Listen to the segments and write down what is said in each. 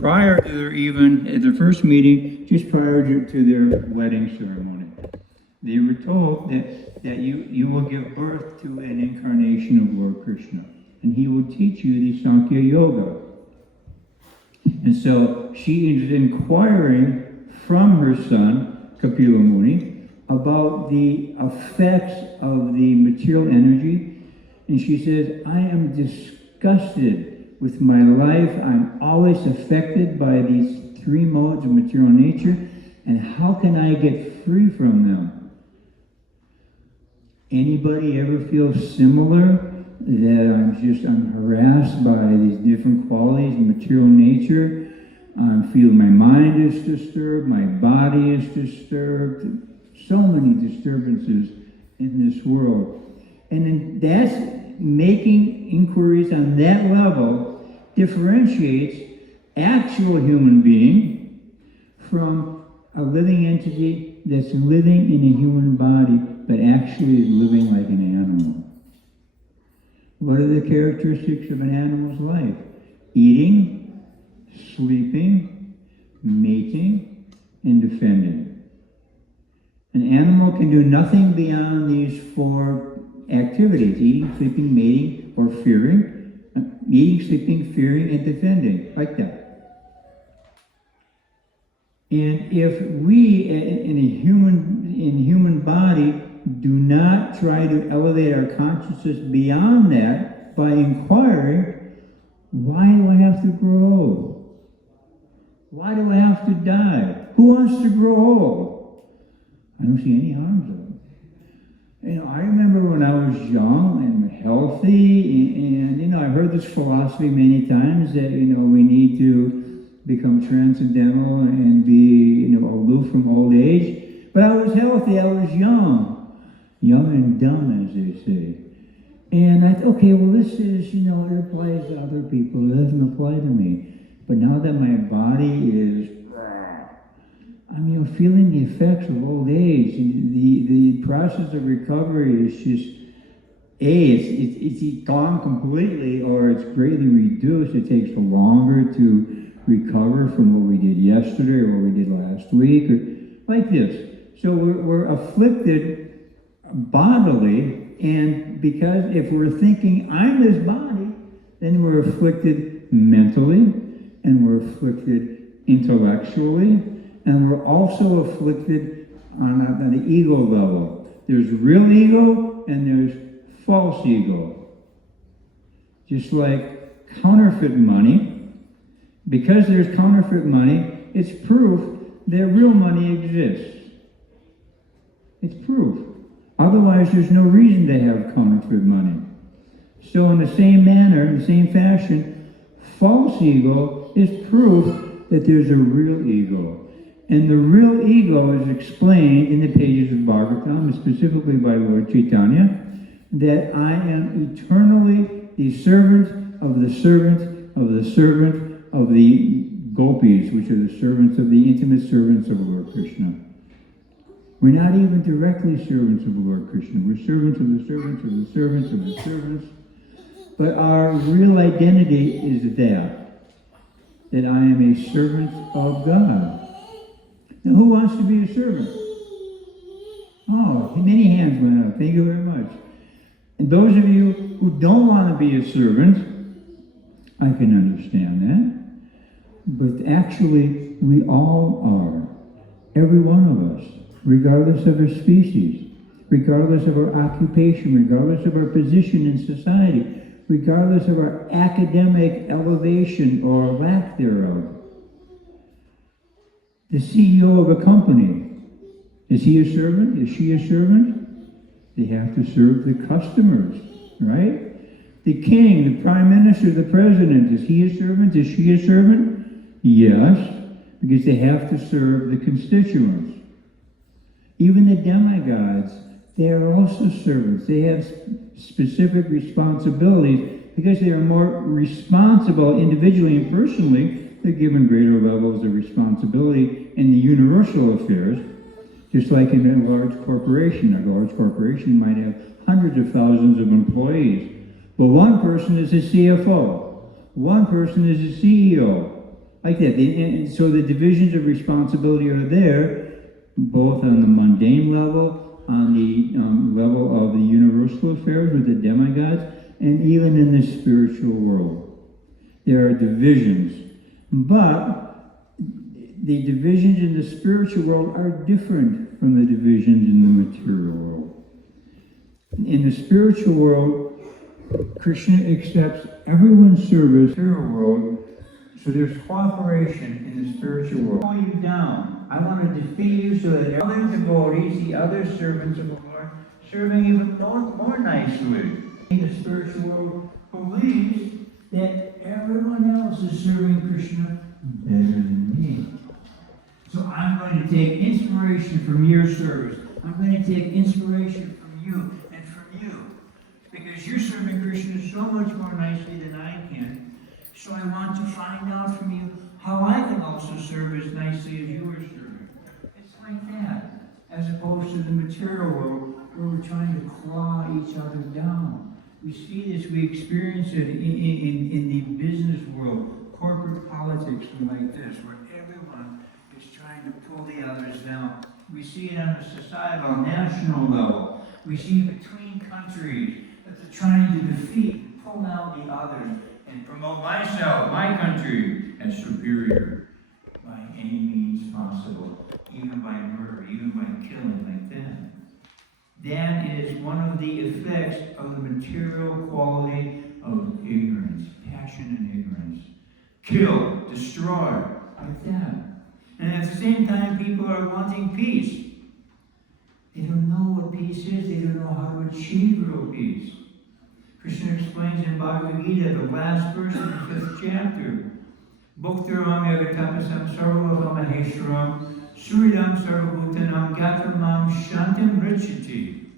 prior to their even, at their first meeting, just prior to their wedding ceremony. They were told that you will give birth to an incarnation of Lord Krishna, and he will teach you the Sankhya Yoga. And so she is inquiring from her son, Kapila Muni, about the effects of the material energy. And she says, I am disgusted with my life. I'm always affected by these three modes of material nature. And how can I get free from them? Anybody ever feel similar? That I'm harassed by these different qualities of material nature. I feel my mind is disturbed, my body is disturbed. So many disturbances in this world. And that's making inquiries on that level differentiates actual human being from a living entity that's living in a human body, but actually is living like an animal. What are the characteristics of an animal's life? Eating, sleeping, mating, and defending. An animal can do nothing beyond these four activities: eating, sleeping, mating, or fearing. Eating, sleeping, fearing, and defending, like that. And if we, in human body, do not try to elevate our consciousness beyond that by inquiring, why do I have to grow? Why do I have to die? Who wants to grow old? I don't see any arms up. I remember when I was young and healthy, and I heard this philosophy many times that, we need to become transcendental and be, aloof from old age. But I was healthy, I was young and dumb, as they say. And I thought, okay, well, this is, it applies to other people. It doesn't apply to me. But now that my body is, I'm, feeling the effects of old age. The process of recovery is just, it's gone completely, or it's greatly reduced. It takes longer to recover from what we did yesterday or what we did last week, or like this. So we're afflicted bodily, and because if we're thinking, I'm this body, then we're afflicted mentally, and we're afflicted intellectually, and we're also afflicted on the ego level. There's real ego, and there's false ego. Just like counterfeit money, because there's counterfeit money, it's proof that real money exists. It's proof. Otherwise, there's no reason to have counterfeit money. So in the same manner, in the same fashion, false ego is proof that there's a real ego. And the real ego is explained in the pages of Bhagavatam, specifically by Lord Chaitanya, that I am eternally the servant of the servant of the servant of the gopis, which are the servants of the intimate servants of Lord Krishna. We're not even directly servants of the Lord Krishna. We're servants of the servants of the servants of the servants. But our real identity is that I am a servant of God. Now, who wants to be a servant? Oh, many hands went up. Thank you very much. And those of you who don't want to be a servant, I can understand that. But actually, we all are. Every one of us. Regardless of our species, regardless of our occupation, regardless of our position in society, regardless of our academic elevation or lack thereof. The CEO of a company, is he a servant? Is she a servant? They have to serve the customers, right? The king, the prime minister, the president, is he a servant? Is she a servant? Yes, because they have to serve the constituents. Even the demigods, they are also servants. They have specific responsibilities because they are more responsible individually and personally. They're given greater levels of responsibility in the universal affairs, just like in a large corporation. A large corporation might have hundreds of thousands of employees, but one person is a CFO, one person is a CEO, like that. And so the divisions of responsibility are there, both on the mundane level, on the level of the universal affairs with the demigods, and even in the spiritual world. There are divisions, but the divisions in the spiritual world are different from the divisions in the material world. In the spiritual world, Krishna accepts everyone's service in the material world, so there's cooperation in the spiritual world. I want you down. I want to defeat you so that other devotees, the other servants of the Lord, serving even more nicely. The spiritual world believes that everyone else is serving Krishna better than me. So I'm going to take inspiration from your service. I'm going to take inspiration from you and from you. Because you're serving Krishna so much more nicely than I can. So I want to find out from you how I can also serve as nicely as you are serving. It's like that. As opposed to the material world where we're trying to claw each other down. We see this, we experience it in the business world, corporate politics, and like this, where everyone is trying to pull the others down. We see it on a societal, national level. We see it between countries that they're trying to defeat and pull down the others and promote myself, my country, as superior by any means possible, even by murder, even by killing like that. That is one of the effects of the material quality of ignorance, passion and ignorance. Kill, destroy, like that. And at the same time, people are wanting peace. They don't know what peace is. They don't know how to achieve real peace. Krishna explains in Bhagavad Gita, the last verse in the 5th chapter, Bhuktaram yagatapasam sarvabhava maheshwaram suridam sarvabhutanam gatramam shantam richati.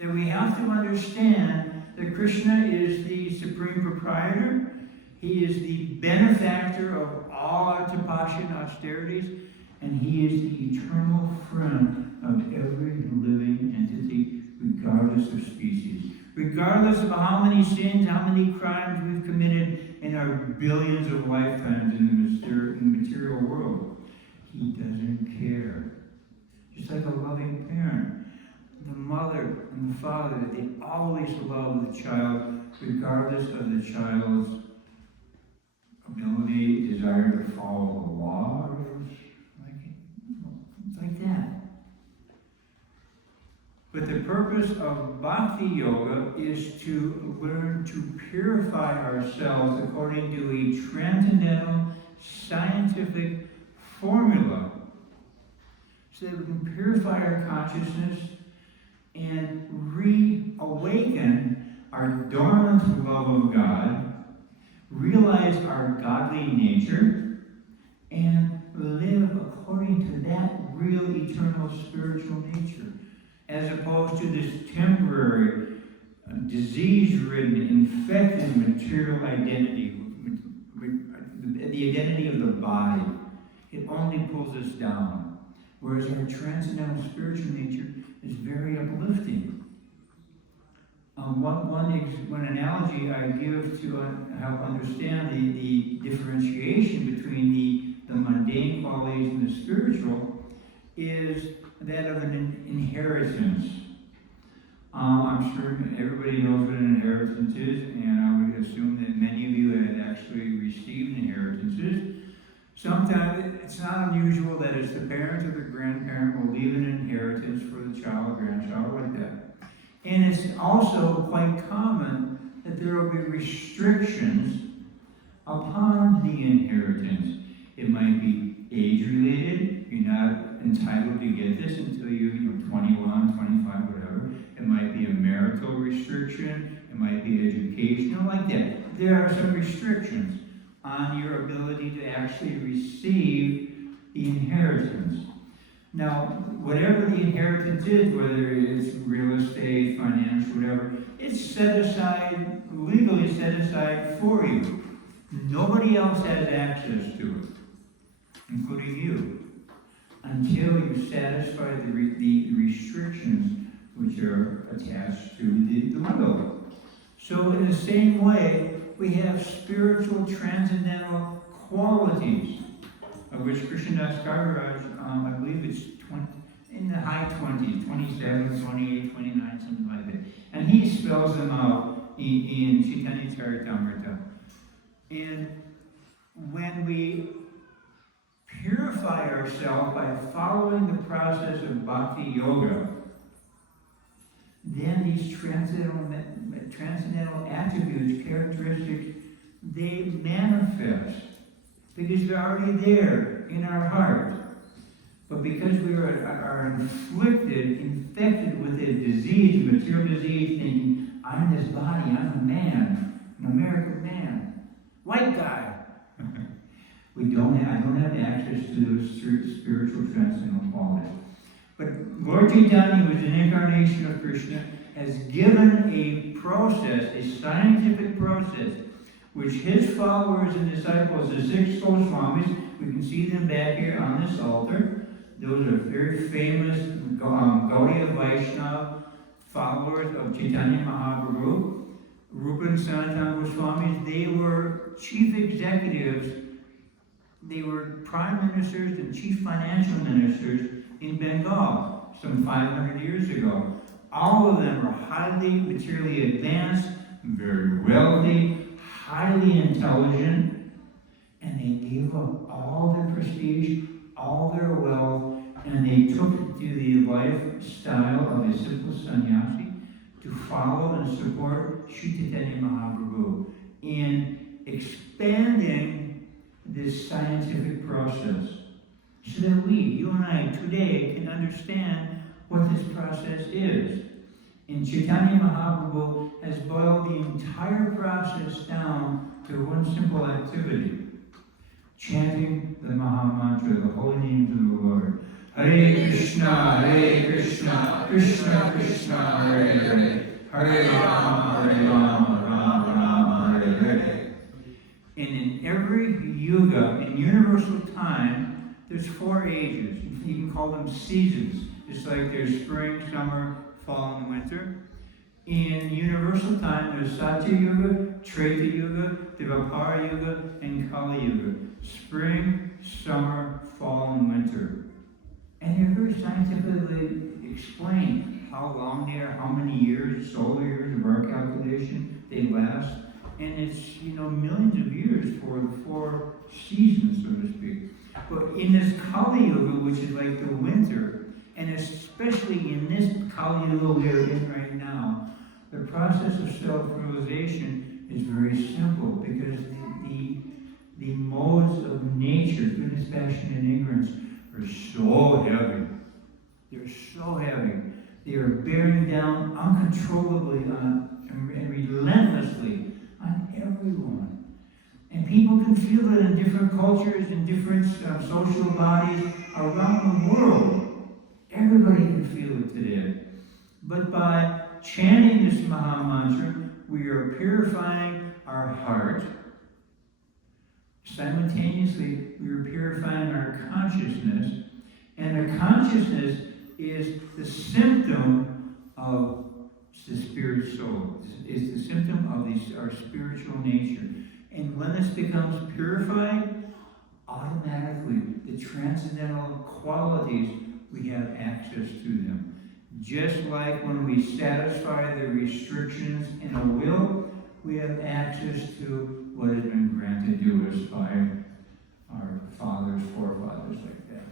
That we have to understand that Krishna is the supreme proprietor. He is the benefactor of all our tapasya and austerities, and he is the eternal friend of every living entity, regardless of species. Regardless of how many sins, how many crimes we've committed in our billions of lifetimes in the material world, he doesn't care. Just like a loving parent, the mother and the father, they always love the child, regardless of the child's ability, desire to follow the law, like that. But the purpose of Bhakti Yoga is to learn to purify ourselves according to a transcendental scientific formula so that we can purify our consciousness and reawaken our dormant love of God, realize our godly nature, and live according to that real eternal spiritual nature, as opposed to this temporary, disease-ridden, infected material identity, the identity of the body. It only pulls us down, whereas our transcendental spiritual nature is very uplifting. One analogy I give to help understand the differentiation between the mundane qualities and the spiritual is that of an inheritance. I'm sure everybody knows what an inheritance is, and I would assume that many of you had actually received inheritances. Sometimes it's not unusual that it's the parent or the grandparent will leave an inheritance for the child, grandchild, like that. And it's also quite common that there will be restrictions upon the inheritance. It might be age-related. You're not entitled to get this until you're 21, 25, whatever. It might be a marital restriction. It might be educational, like that. There are some restrictions on your ability to actually receive the inheritance. Now, whatever the inheritance is, whether it's real estate, financial, whatever, it's set aside, legally set aside for you. Nobody else has access to it, including you, until you satisfy the restrictions which are attached to the will. So in the same way, we have spiritual transcendental qualities, of which Krishna-Das Kaviraj, I believe it's in the high 20s, 27, 28, 29, something like that. And he spells them out in Chaitanya Charitamrita. And when we purify ourselves by following the process of bhakti yoga, then these transcendental attributes, characteristics, they manifest because they're already there in our heart. But because we are infected with a disease, a material disease, thinking, I'm this body, I'm a man, an American man, white guy. I don't have access to those spiritual transcendental qualities. But Lord Chaitanya, who is an incarnation of Krishna, has given a process, a scientific process, which his followers and disciples, the six Goswamis, we can see them back here on this altar. Those are very famous Gaudiya Vaishnava followers of Chaitanya Mahaprabhu. Rupa and Sanatana Goswamis, they were chief executives, they were prime ministers and chief financial ministers in Bengal some 500 years ago. All of them are highly materially advanced, very wealthy, highly intelligent, and they gave up all their prestige, all their wealth, and they took it to the lifestyle of a simple sannyasi to follow and support Sri Chaitanya Mahaprabhu in expanding this scientific process so that you and I today can understand what this process is. And Chaitanya Mahaprabhu has boiled the entire process down to one simple activity: chanting the Maha Mantra, the holy names of the Lord. Hare Krishna, Krishna Krishna, Hare Hare, Hare Rama, Rama Rama, Hare Hare. And in every yuga, in universal time, there's 4 ages. You can call them seasons. Just like there's spring, summer, fall, and winter. In universal time, there's Satya Yuga, Treta Yuga, Dvapara Yuga, and Kali Yuga. Spring, summer, fall, and winter. And they're very scientifically explained how long they are, how many years, solar years of our calculation they last. And it's, millions of years for the 4 seasons, so to speak. But in this Kali Yuga, which is like the winter, and especially in this Kali Yuga we're in right now, the process of self-realization is very simple because the modes of nature, goodness, passion, and ignorance, are so heavy. They're so heavy. They are bearing down uncontrollably and relentlessly on everyone. And people can feel it in different cultures, in different social bodies around the world. Everybody can feel it today. But by chanting this Maha Mantra, we are purifying our heart. Simultaneously, we are purifying our consciousness. And our consciousness is the symptom of the spirit soul. It's the symptom of our spiritual nature. And when this becomes purified, automatically the transcendental qualities, we have access to them. Just like when we satisfy the restrictions in a will, we have access to what has been granted to us by our fathers, forefathers, like that.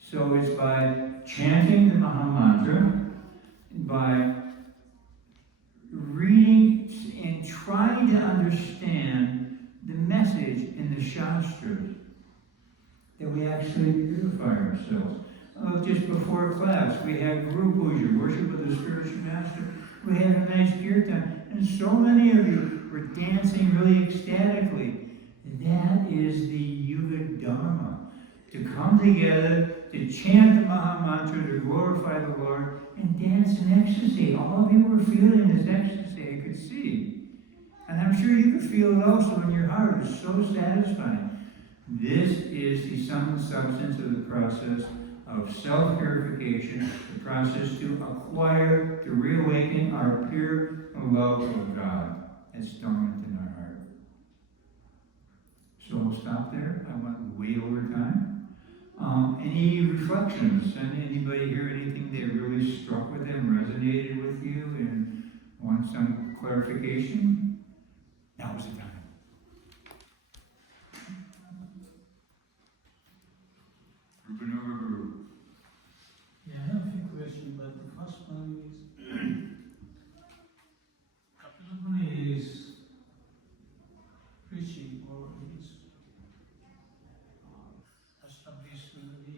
So it's by chanting the Maha Mantra, by reading and trying to understand the message in the Shastras, that we actually purify ourselves. Just before class, we had Guru Puja, worship of the spiritual master. We had a nice kirtan, and so many of you were dancing really ecstatically. That is the Yuga Dharma. To come together, to chant the Maha Mantra, to glorify the Lord, and dance in ecstasy. All of you were feeling this ecstasy, I could see. And I'm sure you could feel it also in your heart. It's so satisfying. This is the sum and substance of the process of self-purification, the process to acquire, to reawaken our pure love of God that's dormant in our heart. we'll stop there. I went way over time. Any reflections? And anybody hear anything that really struck with them, resonated with you, and want some clarification? Now is the time. Ruben over group. Yeah, I have a few questions, but the first one is Kapilapuni is preaching or is established in the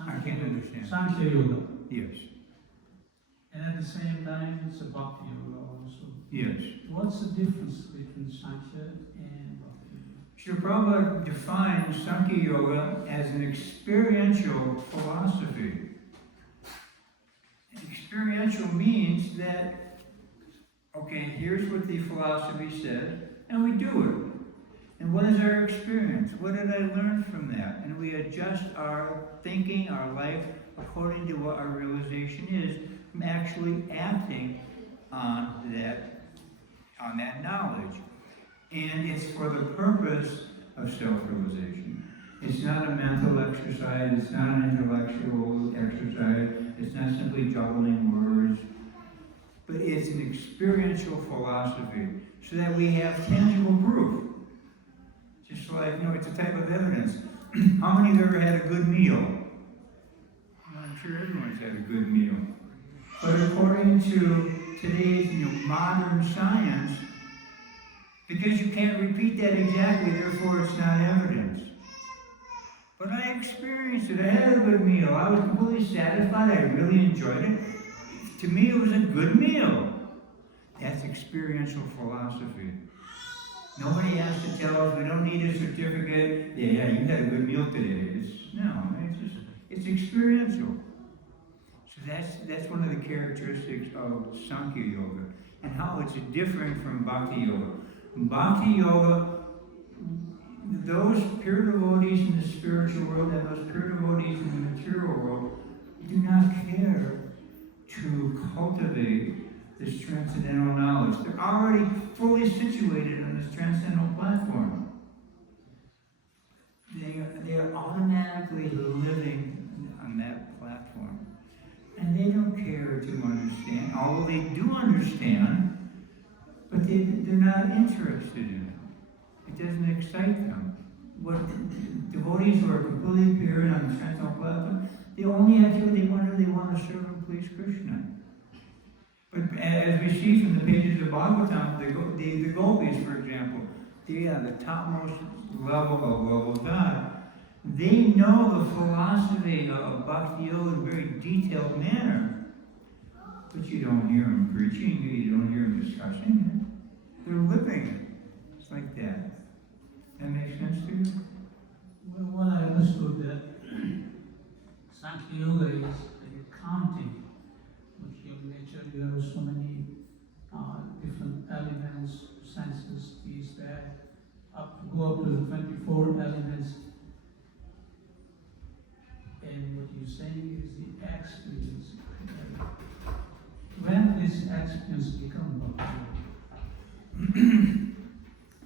I can't understand. Sankhya Yoga. Yes. And at the same time, it's a Bhakti Yoga also. Yes. What's the difference between Sankhya and Bhakti Yoga? Srila Prabhupada defines Sankhya Yoga as an experiential philosophy. Experiential means that, okay, here's what the philosophy said, and we do it. And what is our experience? What did I learn from that? And we adjust our thinking, our life, according to what our realization is, from actually acting on that knowledge. And it's for the purpose of self-realization. It's not a mental exercise, it's not an intellectual exercise, it's not simply juggling words, but it's an experiential philosophy so that we have tangible proof. Just like, it's a type of evidence. How many have ever had a good meal? Well, I'm sure everyone's had a good meal. But according to today's modern science, because you can't repeat that exactly, therefore it's not evidence. But I experienced it. I had a good meal. I was completely satisfied. I really enjoyed it. To me, it was a good meal. That's experiential philosophy. Nobody has to tell us. We don't need a certificate. Yeah, you had a good meal today. It's experiential. So that's one of the characteristics of Sankhya Yoga and how it's different from Bhakti Yoga. Bhakti Yoga, those pure devotees in the spiritual world and those pure devotees in the material world do not care to cultivate this transcendental knowledge. They're already fully situated on this transcendental platform. They are automatically living on that platform. And they don't care to understand, although they do understand, but they're not interested in it. It doesn't excite them. What devotees who are completely pure and on the transcendental platform, the only activity they want to serve and please Krishna. But as we see from the pages of Bhagavatam, the gopis, for example, they are the topmost level of God. They know the philosophy of Bhakti Yoga in a very detailed manner. But you don't hear them preaching, you don't hear them discussing it. They're living it. It's like that. That makes sense to you? Well, what I understood that Sankhya Yoga is like counting. With human nature, you have so many different elements, senses, these, that, go up to the 24 elements. And what you're saying is the experience. When this experience becomes Bhakti?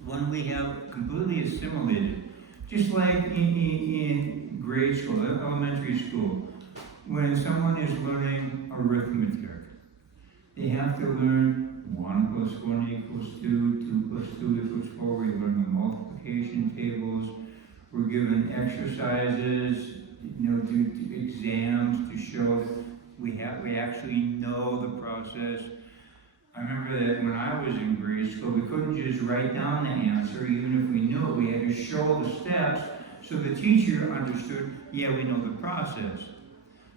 When we have completely assimilated, just like in grade school, elementary school, when someone is learning arithmetic, they have to learn 1 plus 1 equals 2, 2 plus 2 equals 4. We learn the multiplication tables. We're given exercises, do exams to show that we actually know the process. I remember that when I was in grade school, we couldn't just write down the answer, even if we knew it. We had to show the steps so the teacher understood, yeah, we know the process.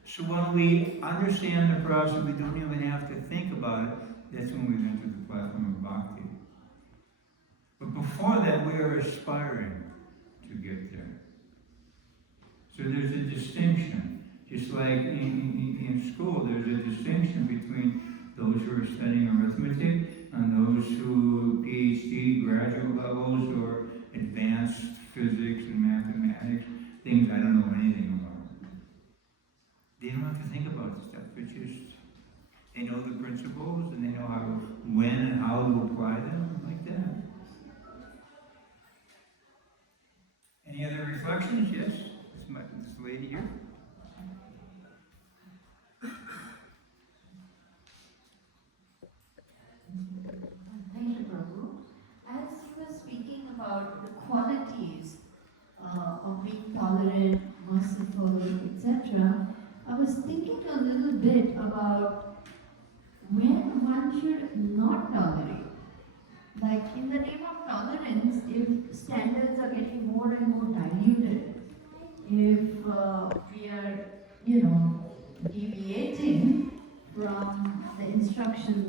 So when we understand the process, we don't even have to think about it. That's when we've entered the platform of Bhakti. But before that, we are aspiring to get there. So there's a distinction. Just like in school, there's a distinction between those who are studying arithmetic and those who PhD, graduate levels, or advanced physics and mathematics, things I don't know anything about. They don't have to think about this stuff. It's just, they know the principles and they know when and how to apply them, like that. questions? Yes, this lady here. Thank you, Prabhu. As you were speaking about the qualities of being tolerant, merciful, etc., I was thinking a little bit about when one should not tolerate. Like in the name of tolerance, if standards are getting more and more diluted, if we are, deviating from the instructions